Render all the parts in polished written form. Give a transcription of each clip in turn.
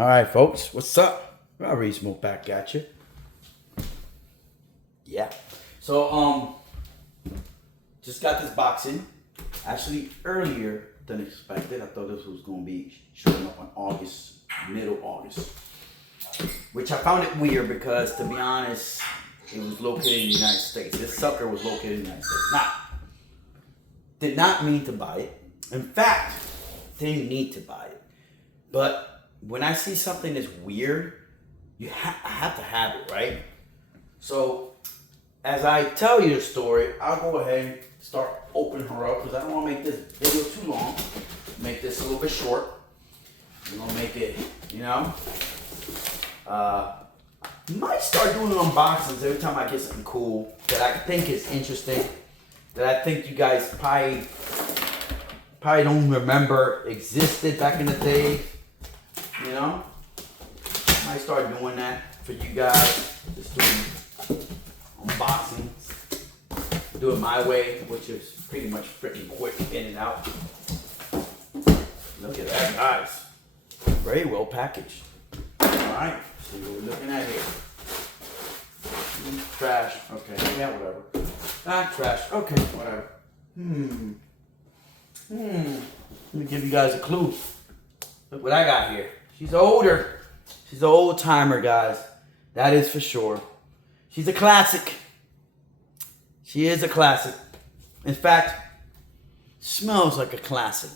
All right, folks, what's up? Robrismo back at you. Yeah. So, just got this box in. Actually, earlier than expected. I thought this was going to be showing up on August, middle August. Which I found it weird because, to be honest, it was located in the United States. This sucker was located in the United States. Now, did not mean to buy it. In fact, didn't need to buy it. But when I see something that's weird, I have to have it, right? So, as I tell you the story, I'll go ahead and start opening her up because I don't want to make this video too long. Make this a little bit short. I'm going to make it, might start doing unboxings every time I get something cool that I think is interesting, that I think you guys probably don't remember existed back in the day. Might start doing that for you guys. Just doing unboxings. Do it my way, which is pretty much freaking quick in and out. Look at that, guys. Very well packaged. Alright, see what we're looking at here. Trash. Okay, yeah, whatever. Not trash. Okay, whatever. Let me give you guys a clue. Look what I got here. She's older. She's an old timer, guys. That is for sure. She's a classic. She is a classic. In fact, smells like a classic.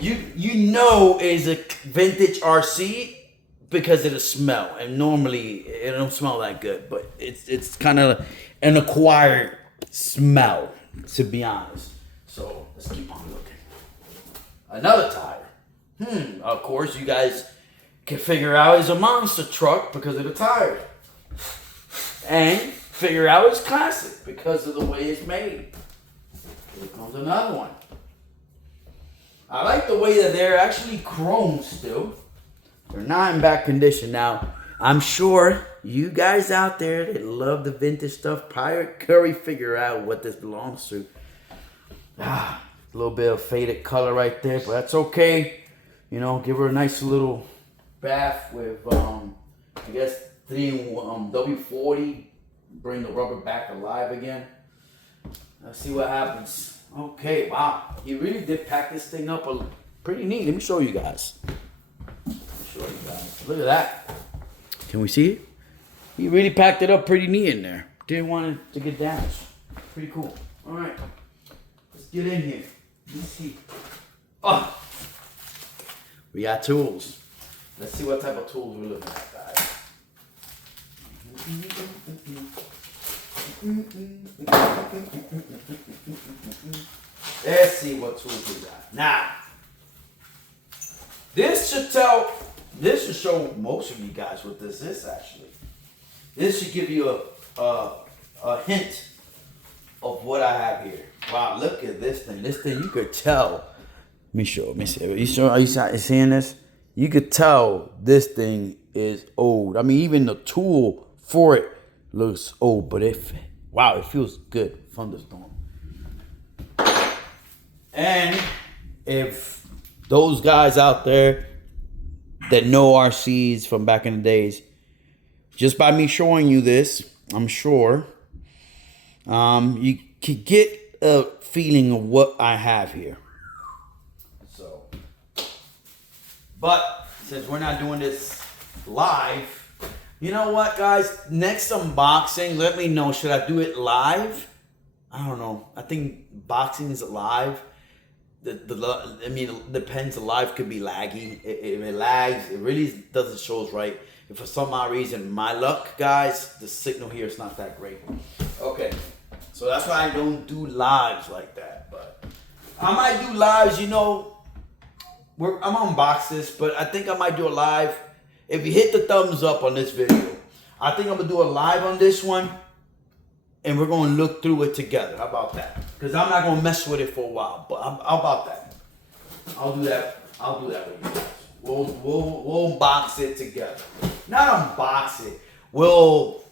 You know it's a vintage RC because of the smell. And normally it don't smell that good, but it's kind of an acquired smell, to be honest. So let's keep on looking. Another tire. Of course, you guys can figure out it's a monster truck because of the tires. And figure out it's classic because of the way it's made. Here comes another one. I like the way that they're actually chrome still. They're not in bad condition. Now, I'm sure you guys out there that love the vintage stuff probably could figure out what this belongs to. A little bit of faded color right there, but that's okay. Give her a nice little bath with, I guess, W40. Bring the rubber back alive again. Let's see what happens. Okay, wow. He really did pack this thing up pretty neat. Let me show you guys. Look at that. Can we see it? He really packed it up pretty neat in there. Didn't want it to get damaged. Pretty cool. All right. Let's get in here. Let's see. Oh. We got tools. Let's see what type of tools we're looking at, guys. Let's see what tools we got. Now, this should show most of you guys what this is actually. This should give you a hint of what I have here. Wow, look at this thing. This thing, you could tell. Let me show. Let me see. Are you seeing this? You could tell this thing is old. I mean, even the tool for it looks old, but it feels good. Thunderstorm. And if those guys out there that know RCs from back in the days, just by me showing you this, I'm sure you could get a feeling of what I have here. So, but since we're not doing this live, you know what, guys? Next unboxing, let me know. Should I do it live? I don't know. I think boxing is live. It depends. The live could be laggy. If it lags, it really doesn't show us right. If for some odd reason, my luck, guys, the signal here is not that great. Okay, so that's why I don't do lives like that. But I might do lives. I'm unbox this, but I think I might do a live. If you hit the thumbs up on this video, I think I'm going to do a live on this one. And we're going to look through it together. How about that? Because I'm not going to mess with it for a while. But how about that? I'll do that with you guys. We'll unbox it together. Not unbox it. We'll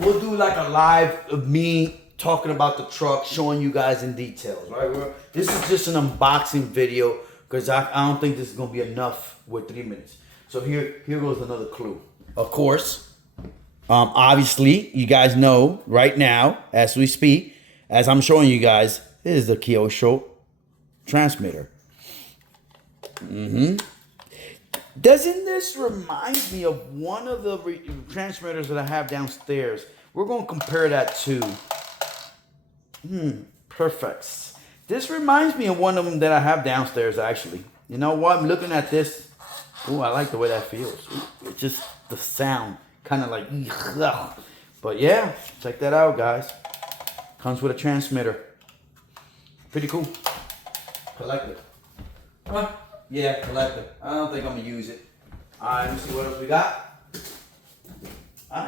do like a live of me talking about the truck, showing you guys in details. Right? This is just an unboxing video. because I don't think this is gonna be enough with 3 minutes. So here goes another clue. Of course, obviously, you guys know right now, as we speak, as I'm showing you guys, this is the Kyosho transmitter. Doesn't this remind me of one of the transmitters that I have downstairs? We're going to compare that to Perfects. This reminds me of one of them that I have downstairs, actually. You know what? I'm looking at this. Ooh, I like the way that feels. Ooh, it's just the sound. Kind of like, ugh. But yeah, check that out, guys. Comes with a transmitter. Pretty cool. Collector. Huh? Yeah, collector. I don't think I'm going to use it. All right, let me see what else we got.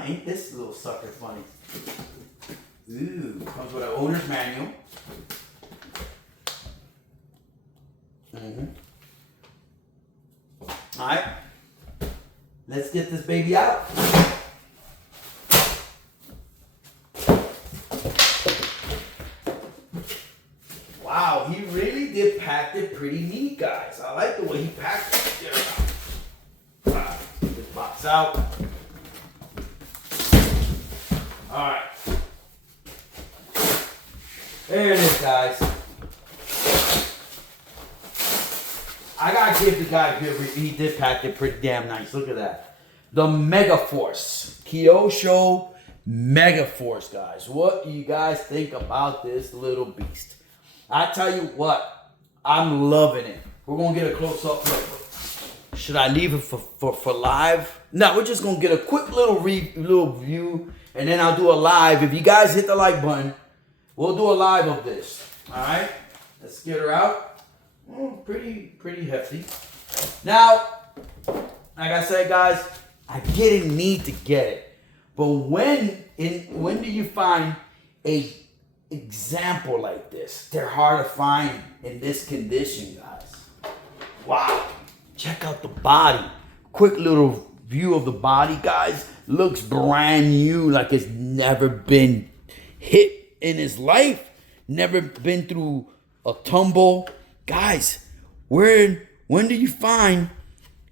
Ain't this little sucker funny? Ooh, comes with an owner's manual. All right, let's get this baby out. Wow, he really did pack it pretty neat, guys. I like the way he packed it. There we go. All right, get this box out. All right. There it is, guys. I gotta give the guy here, he did pack it pretty damn nice. Look at that. The Mega Force. Kyosho Mega Force, guys. What do you guys think about this little beast? I tell you what, I'm loving it. We're gonna get a close up look. Should I leave it for live? No, we're just gonna get a quick little view, and then I'll do a live. If you guys hit the like button, we'll do a live of this. All right, let's get her out. Oh, pretty hefty. Now, like I said, guys, I didn't need to get it, but when do you find a example like this? They're hard to find in this condition, guys. Wow, check out the body. Quick little view of the body, guys. Looks brand new, like it's never been hit in his life, never been through a tumble. Guys, when do you find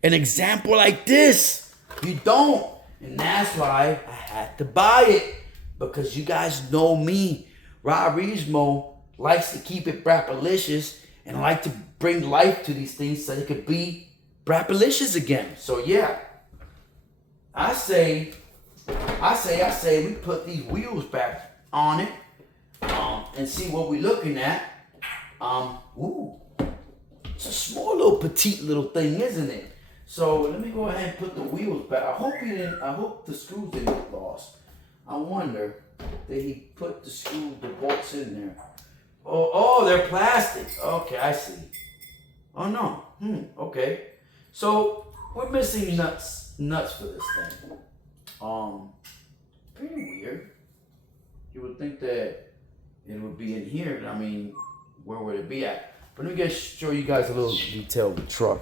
an example like this? You don't. And that's why I had to buy it, because you guys know me. Robrismo likes to keep it brapalicious and like to bring life to these things so they could be brapalicious again. So yeah, I say we put these wheels back on it and see what we're looking at. Ooh, it's a small little petite little thing, isn't it? So let me go ahead and put the wheels back. I hope the screws didn't get lost. I wonder, did he put the bolts in there? Oh, they're plastic. Okay, I see. Oh no. Okay. So we're missing nuts for this thing. Pretty weird. You would think that it would be in here. I mean, where would it be at? But let me show you guys a little detail of the truck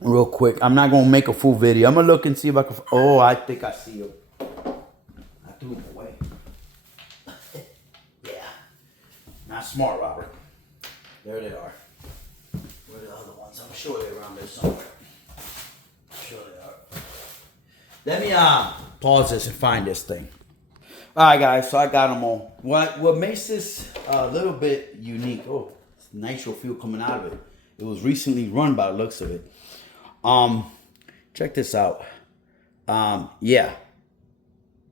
real quick. I'm not gonna make a full video. I'm gonna look and see if I can. Oh, I think I see them. I threw them away. Yeah, not smart, Robert. There they are. Where are the other ones? I'm sure they're around there somewhere. I'm sure they are. Let me pause this and find this thing. All right, guys, so I got them all. What makes this a little bit unique? Oh, it's nitro fuel coming out of it. It was recently run by the looks of it. Check this out. Yeah,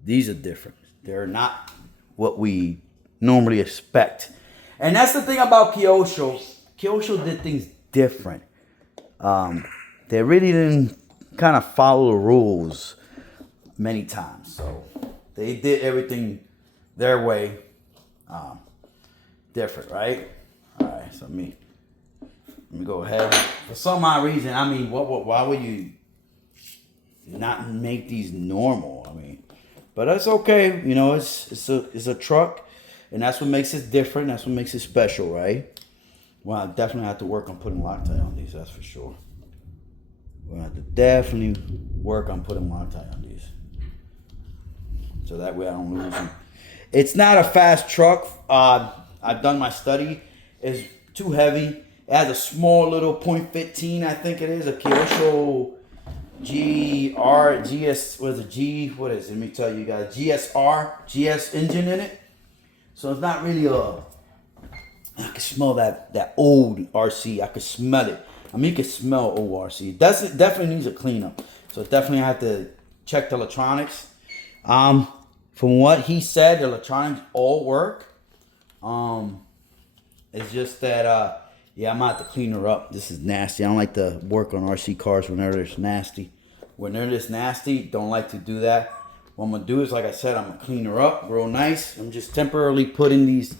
these are different. They're not what we normally expect. And that's the thing about Kyosho. Kyosho did things different. They really didn't kind of follow the rules many times. So they did everything their way, different, right? All right, so let me go ahead. For some odd reason, I mean, why would you not make these normal? I mean, but that's okay. You know, it's a truck, and that's what makes it different. That's what makes it special, right? Well, I definitely have to work on putting Loctite on these. That's for sure. We're gonna have to definitely work on putting Loctite on these, so that way I don't lose them. It's not a fast truck. I've done my study. It's too heavy. It has a small little .15, I think it is, a Kyosho what is it? Let me tell you guys, GS engine in it. So it's not really I can smell that old RC. I can smell it. I mean, you can smell old RC. It definitely needs a cleanup. So definitely have to check the electronics. From what he said, the electronics all work. It's just that yeah, I'm gonna have to clean her up. This is nasty. I don't like to work on RC cars whenever it's nasty. When they're this nasty, don't like to do that. What I'm gonna do is, like I said, I'm gonna clean her up real nice. I'm just temporarily putting these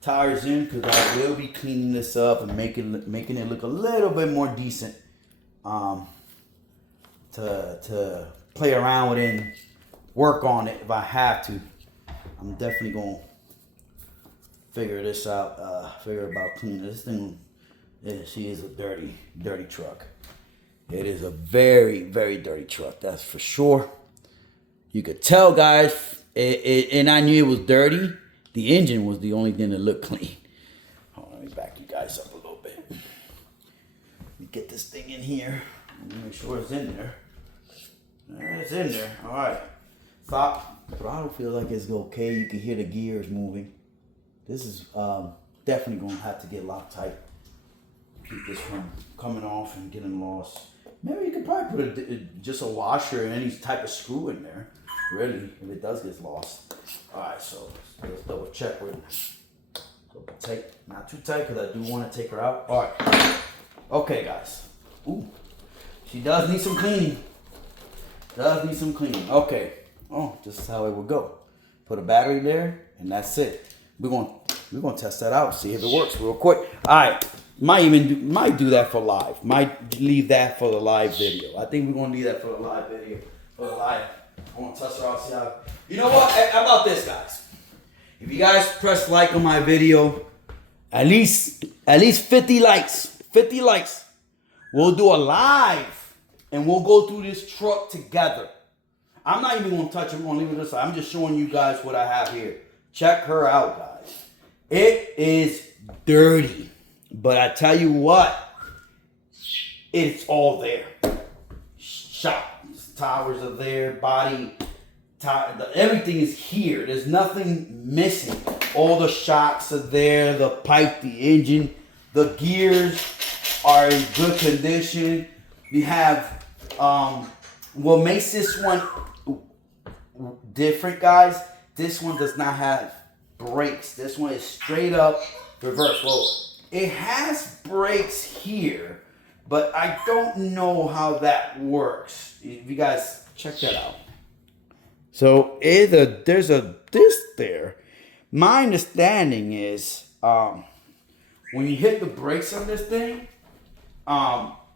tires in because I will be cleaning this up and making it look a little bit more decent. To play around with it and work on it if I have to. I'm definitely gonna figure this out. Figure about cleaning this thing. Yeah, she is a dirty truck. It is a very, very dirty truck. That's for sure. You could tell, guys, and I knew it was dirty. The engine was the only thing that looked clean. Hold on, let me back you guys up a little bit. Let me get this thing in here. Let me make sure it's in there. It's in there. All right. Throttle feels like it's okay. You can hear the gears moving. This is definitely going to have to get Loctite. Keep this from coming off and getting lost. Maybe you could probably put just a washer and any type of screw in there. Really, if it does get lost. All right, so let's double check with double tight. Not too tight because I do want to take her out. All right. Okay, guys. Ooh, she does need some cleaning. Okay. Oh, just how it would go. Put a battery there, and that's it. We're gonna test that out, see if it works real quick. All right. Might do that for live. Might leave that for the live video. I think we're gonna leave that for the live video. For the live. I want to test her out, see how. You know what? How about this, guys? If you guys press like on my video, at least 50 likes. 50 likes. We'll do a live and we'll go through this truck together. I'm not even gonna touch it. I'm gonna leave it this side. I'm just showing you guys what I have here. Check her out, guys. It is dirty. But I tell you what, it's all there. Shocks, towers are there, body, everything is here. There's nothing missing. All the shocks are there, the pipe, the engine, the gears are in good condition. We have, what makes this one different, guys, this one does not have brakes. This one is straight up reverse. Well, it has brakes here, but I don't know how that works. If you guys check that out. So there's a disc there. My understanding is when you hit the brakes on this thing,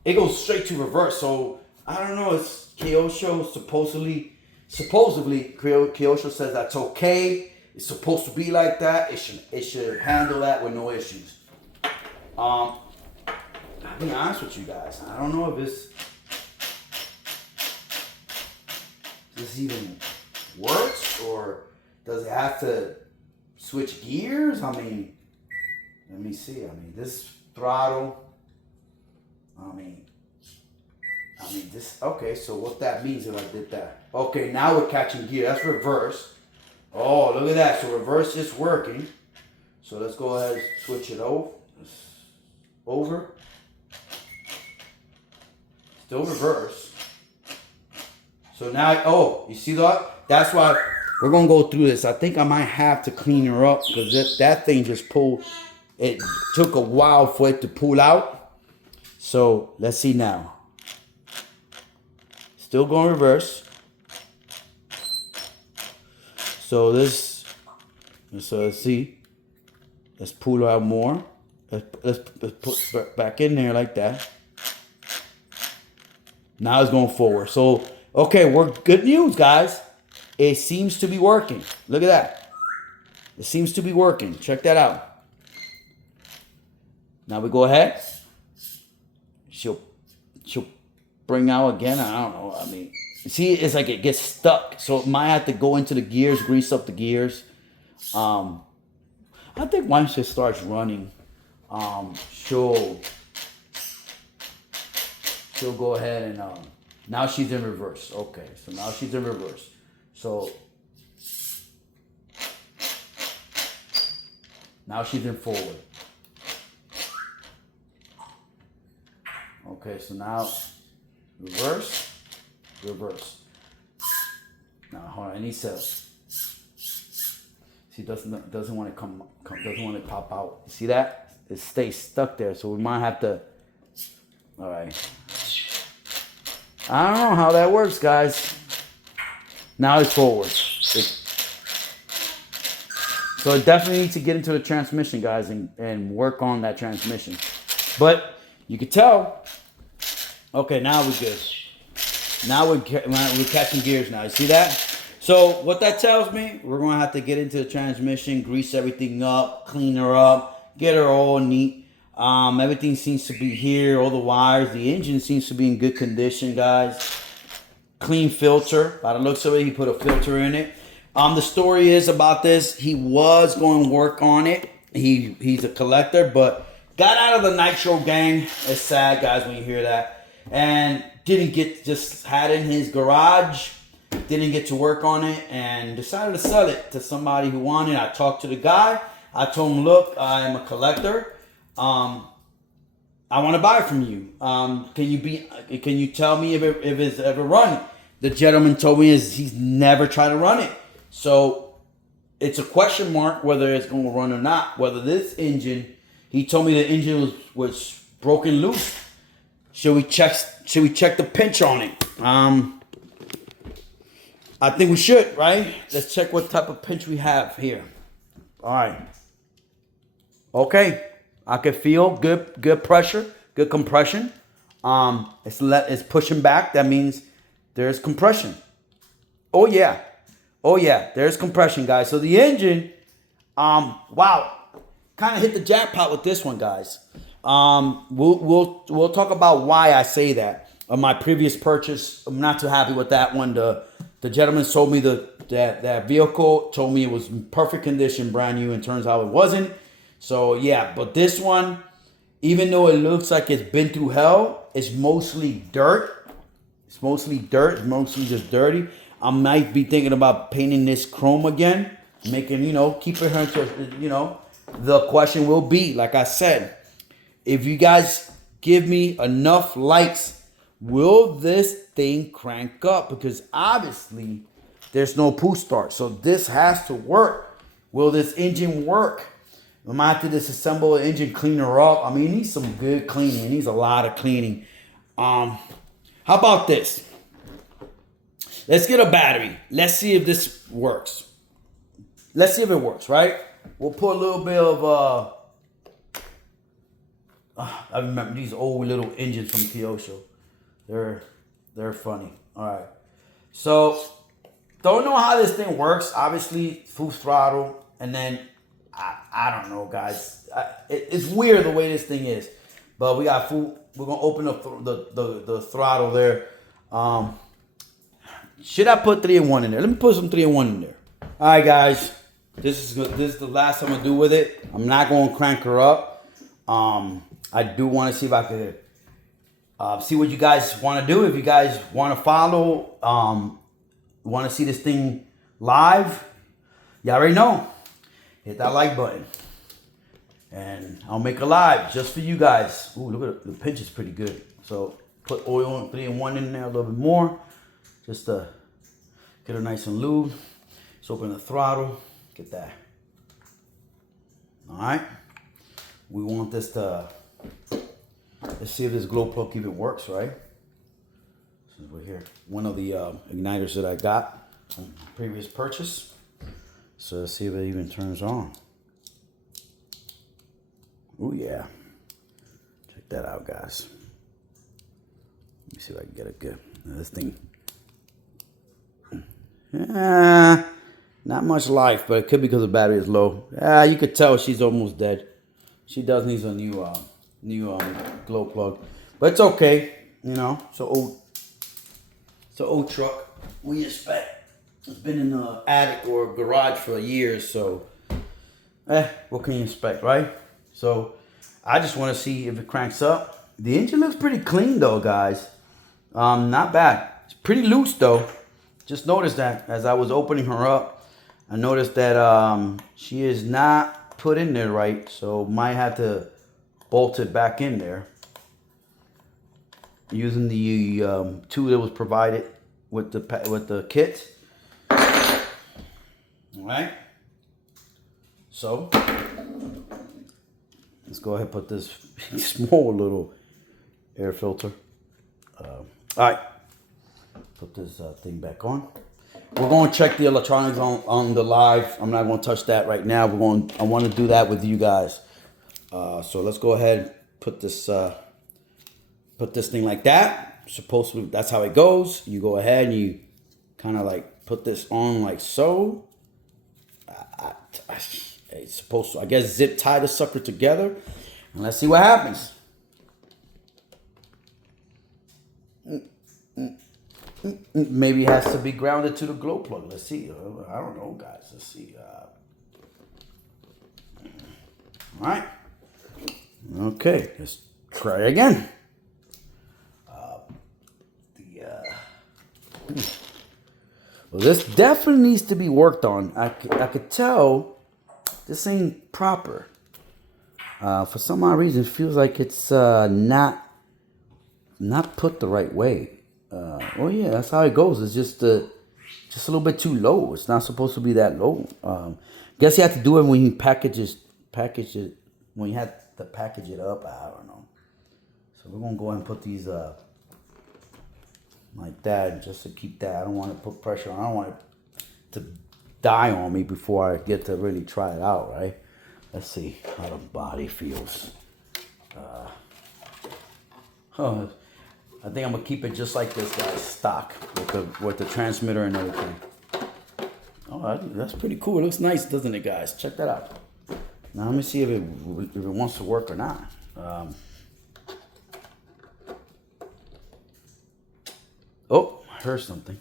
it goes straight to reverse. So I don't know. It's Kyosho supposedly Kyosho says that's okay. It's supposed to be like that. It should handle that with no issues. I'll be honest with you guys. I don't know if this even works, or does it have to switch gears? I mean, let me see. I mean, this throttle. I mean this. Okay, so what that means if I did that? Okay, now we're catching gear. That's reverse. Oh, look at that. So reverse is working. So let's go ahead and switch it over. Still reverse. So now, oh, you see that? That's why we're going to go through this. I think I might have to clean her up because that thing just pulled. It took a while for it to pull out. So let's see now. Still going reverse. So let's see. Let's pull her out more. Let's put back in there like that. Now it's going forward. So, okay, we're good news, guys. It seems to be working. Look at that. It seems to be working. Check that out. Now we go ahead. She'll bring out again. I don't know. I mean, see, it's like it gets stuck. So it might have to go into the gears, grease up the gears. I think once it starts running, she'll go ahead and now she's in reverse. Okay, so now she's in reverse. So now she's in forward. Okay, so now reverse, reverse. Now hold on, I need to. See, doesn't want to come doesn't want to pop out. You see that? It stays stuck there, so we might have to. All right. I don't know how that works, guys. Now it's forward. So it definitely needs to get into the transmission, guys, and work on that transmission. But you can tell. Okay, now we're good. Now we're catching gears now. You see that? So what that tells me, we're going to have to get into the transmission, grease everything up, clean her up, get her all neat. Everything seems to be here, all the wires. The engine seems to be in good condition, guys. Clean filter. By the looks of it, he put a filter in it. The story is about this. He was going to work on it. He's a collector, but got out of the Nitro gang. It's sad, guys, when you hear that. And just had it in his garage. Didn't get to work on it and decided to sell it to somebody who wanted it. I talked to the guy. I told him, look, I am a collector. I want to buy from you. Can you tell me if it's ever run? The gentleman told me he's never tried to run it. So it's a question mark whether it's going to run or not. Whether this engine, he told me the engine was broken loose. Should we check the pinch on it? I think we should, right? Let's check what type of pinch we have here. All right. Okay. I can feel good pressure, good compression. It's pushing back. That means there's compression. Oh yeah, there's compression, guys. So the engine, wow, kind of hit the jackpot with this one, guys. We'll talk about why I say that. On my previous purchase, I'm not too happy with that one. The gentleman sold me that vehicle, told me it was in perfect condition, brand new, and turns out it wasn't. So yeah, but this one, even though it looks like it's been through hell, it's mostly dirt. It's mostly just dirty. I might be thinking about painting this chrome again, making, keeping her into, the question will be, like I said, if you guys give me enough likes, will this thing crank up? Because obviously there's no pull start. So this has to work. Will this engine work? I might have to disassemble the engine, clean her up. I mean, it needs some good cleaning. It needs a lot of cleaning. How about this? Let's get a battery. Let's see if this works. Let's see if it works, right? We'll put a little bit of... I remember these old little engines from Kyosho. They're funny. All right. So, don't know how this thing works. Obviously, full throttle. And then... I don't know, guys. It's weird the way this thing is, but we got full. We're gonna open up the throttle there. Should I put 3-in-1 in there? Let me put some 3-in-1 in there. All right, guys. This is the last I'm gonna do with it. I'm not gonna crank her up. I do want to see if I could see what you guys want to do. If you guys want to follow, want to see this thing live, you already know. Hit that like button. And I'll make a live just for you guys. Ooh, look at it. The pinch is pretty good. So put oil and 3-in-1 in there a little bit more. Just to get her nice and lubed. Let's open the throttle. Get that. Alright. We want this to... Let's see if this glow plug even works, right? Since we're here. One of the igniters that I got from previous purchase. So let's see if it even turns on. Oh yeah. Check that out, guys. Let me see if I can get it good. Now, this thing. Not much life, but it could be because the battery is low. You could tell she's almost dead. She does need a new glow plug. But it's okay. It's an old truck. We expect. It's been in the attic or garage for years, so what can you expect, right? So I just want to see if it cranks up. The engine looks pretty clean though, guys. Not bad. It's pretty loose though. Just noticed that as I was opening her up, I noticed that she is not put in there right, so might have to bolt it back in there using the tool that was provided with the kit. All right. So let's go ahead and put this small little air filter. All right. Put this thing back on. We're going to check the electronics on the live. I'm not going to touch that right now. I want to do that with you guys. So let's go ahead and put this thing like that. Supposed to, that's how it goes. You go ahead and you kind of like put this on like so. It's supposed to, I guess, zip tie the sucker together. And let's see what happens. Maybe it has to be grounded to the glow plug. Let's see. I don't know, guys. Let's see. All right. Okay. Let's try again. Well, this definitely needs to be worked on. I could tell this ain't proper. For some odd reason, it feels like it's not put the right way. Well, yeah, that's how it goes. It's just a little bit too low. It's not supposed to be that low. Guess you have to do it when you package it when you have to package it up. I don't know. So we're gonna go ahead and put these like that just to keep that. I don't want to put pressure on. I don't want it to die on me before I get to really try it out, right? Let's see how the body feels. I think I'm gonna keep it just like this, guys, stock with the transmitter and everything. Oh, that's pretty cool. It looks nice, doesn't it, guys? Check that out. Now let me see if it wants to work or not. Oh, I heard something.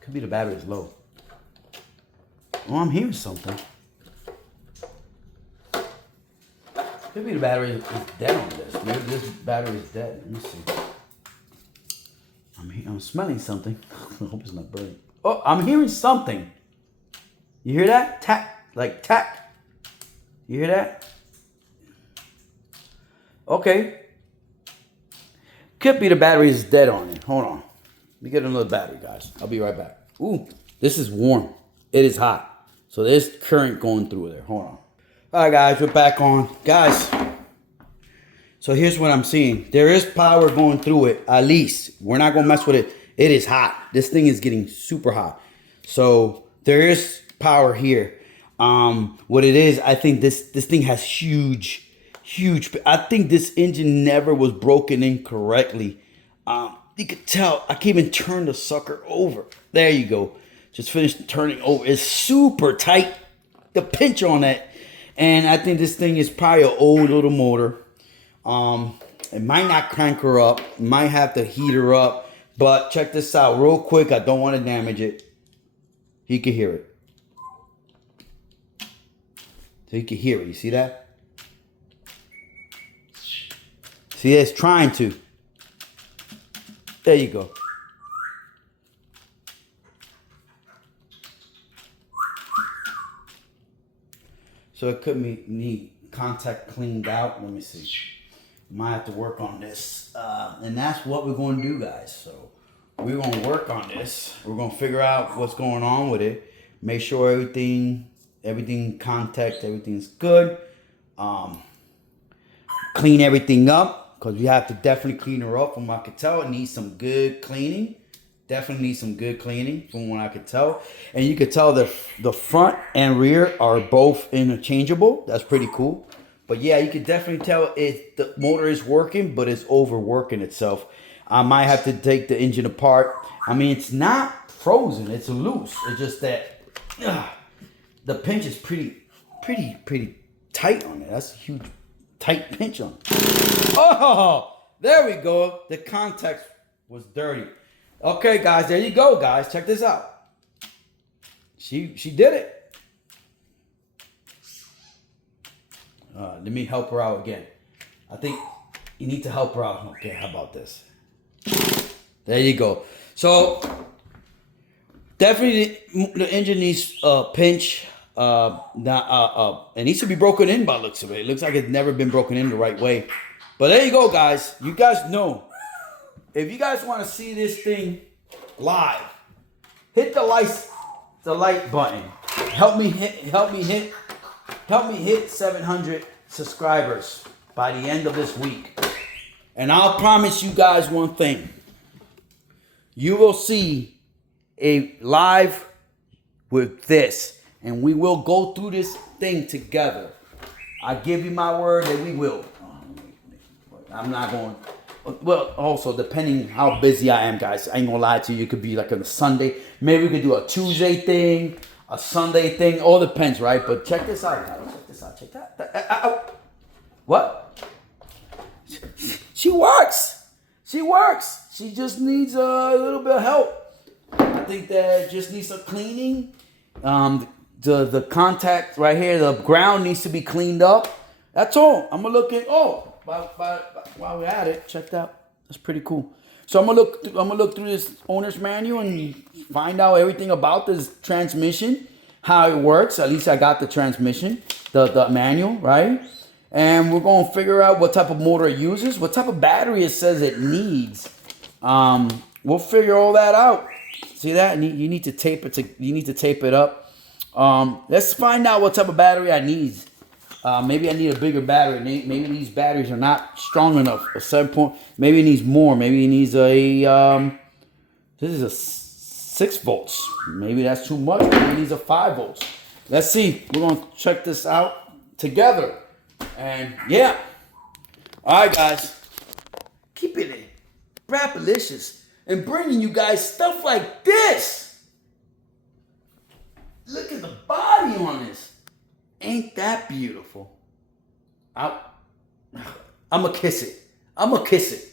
Could be the battery's low. Oh, I'm hearing something. Could be the battery is dead on this. Maybe this battery is dead. Let me see. I'm smelling something. I hope it's not burning. Oh, I'm hearing something. You hear that? Tack, like tack. You hear that? Okay. Could be the battery is dead on it. Hold on. Let me get another battery, guys. I'll be right back. Ooh, this is warm. It is hot. So there's current going through there. Hold on. All right, guys, we're back on. Guys, so here's what I'm seeing. There is power going through it, at least. We're not going to mess with it. It is hot. This thing is getting super hot. So there is power here. What it is, I think this thing has huge. I think this engine never was broken in correctly. You could tell. I can't even turn the sucker over. There you go. Just finished turning over. It's super tight. The pinch on that. And I think this thing is probably an old little motor. It might not crank her up. Might have to heat her up. But check this out real quick. I don't want to damage it. You can hear it. So you can hear it. You see that? See, it's trying to. There you go. So it could need contact cleaned out. Let me see. Might have to work on this. And that's what we're going to do, guys. So we're going to work on this. We're going to figure out what's going on with it. Make sure everything's good. Clean everything up. Because we have to definitely clean her up. From what I could tell, it needs some good cleaning. Definitely needs some good cleaning from what I could tell. And you could tell the front and rear are both interchangeable. That's pretty cool. But yeah, you could definitely tell the motor is working, but it's overworking itself. I might have to take the engine apart. I mean, it's not frozen. It's loose. It's just that the pinch is pretty tight on it. That's a huge tight pinch on it. Oh, there we go. The contact was dirty. Okay, guys, there you go, guys. Check this out. She did it. Let me help her out again. I think you need to help her out. Okay, how about this? There you go. So definitely the engine needs a pinch. It needs to be broken in by the looks of it. It looks like it's never been broken in the right way. But there you go, guys. You guys know. If you guys want to see this thing live, hit the like button. Help me hit 700 subscribers by the end of this week. And I'll promise you guys one thing. You will see a live with this, and we will go through this thing together. I give you my word that we will. I'm not going. Well, also depending how busy I am, guys. I ain't gonna lie to you. It could be like on a Sunday. Maybe we could do a Tuesday thing, a Sunday thing. All depends, right? But check this out, guys. Check this out. Check that. What? She works. She works. She just needs a little bit of help. I think that just needs some cleaning. The contact right here, the ground needs to be cleaned up. That's all. I'm gonna look at. While we're at it, check that out. That's pretty cool. So I'm gonna look through this owner's manual and find out everything about this transmission, how it works. At least I got the transmission, the manual, right? And we're gonna figure out what type of motor it uses, what type of battery it says it needs. We'll figure all that out. See that? You need to tape it up. Let's find out what type of battery I need. Maybe I need a bigger battery. Maybe these batteries are not strong enough. A 7 maybe it needs more. Maybe it needs a this is a 6 volts. Maybe that's too much. Maybe it needs a 5 volts. Let's see. We're gonna check this out together. And yeah. Alright, guys. Keeping it rapalicious and bringing you guys stuff like this. Look at the body on this. Ain't that beautiful? I'm gonna kiss it. I'm gonna kiss it.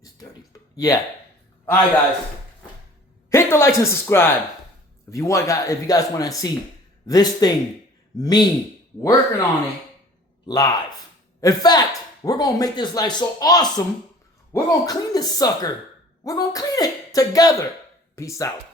It's dirty. Yeah. All right, guys. Hit the likes and subscribe if you guys want to see this thing, me working on it live. In fact, we're gonna make this life so awesome. We're gonna clean this sucker. We're gonna clean it together. Peace out.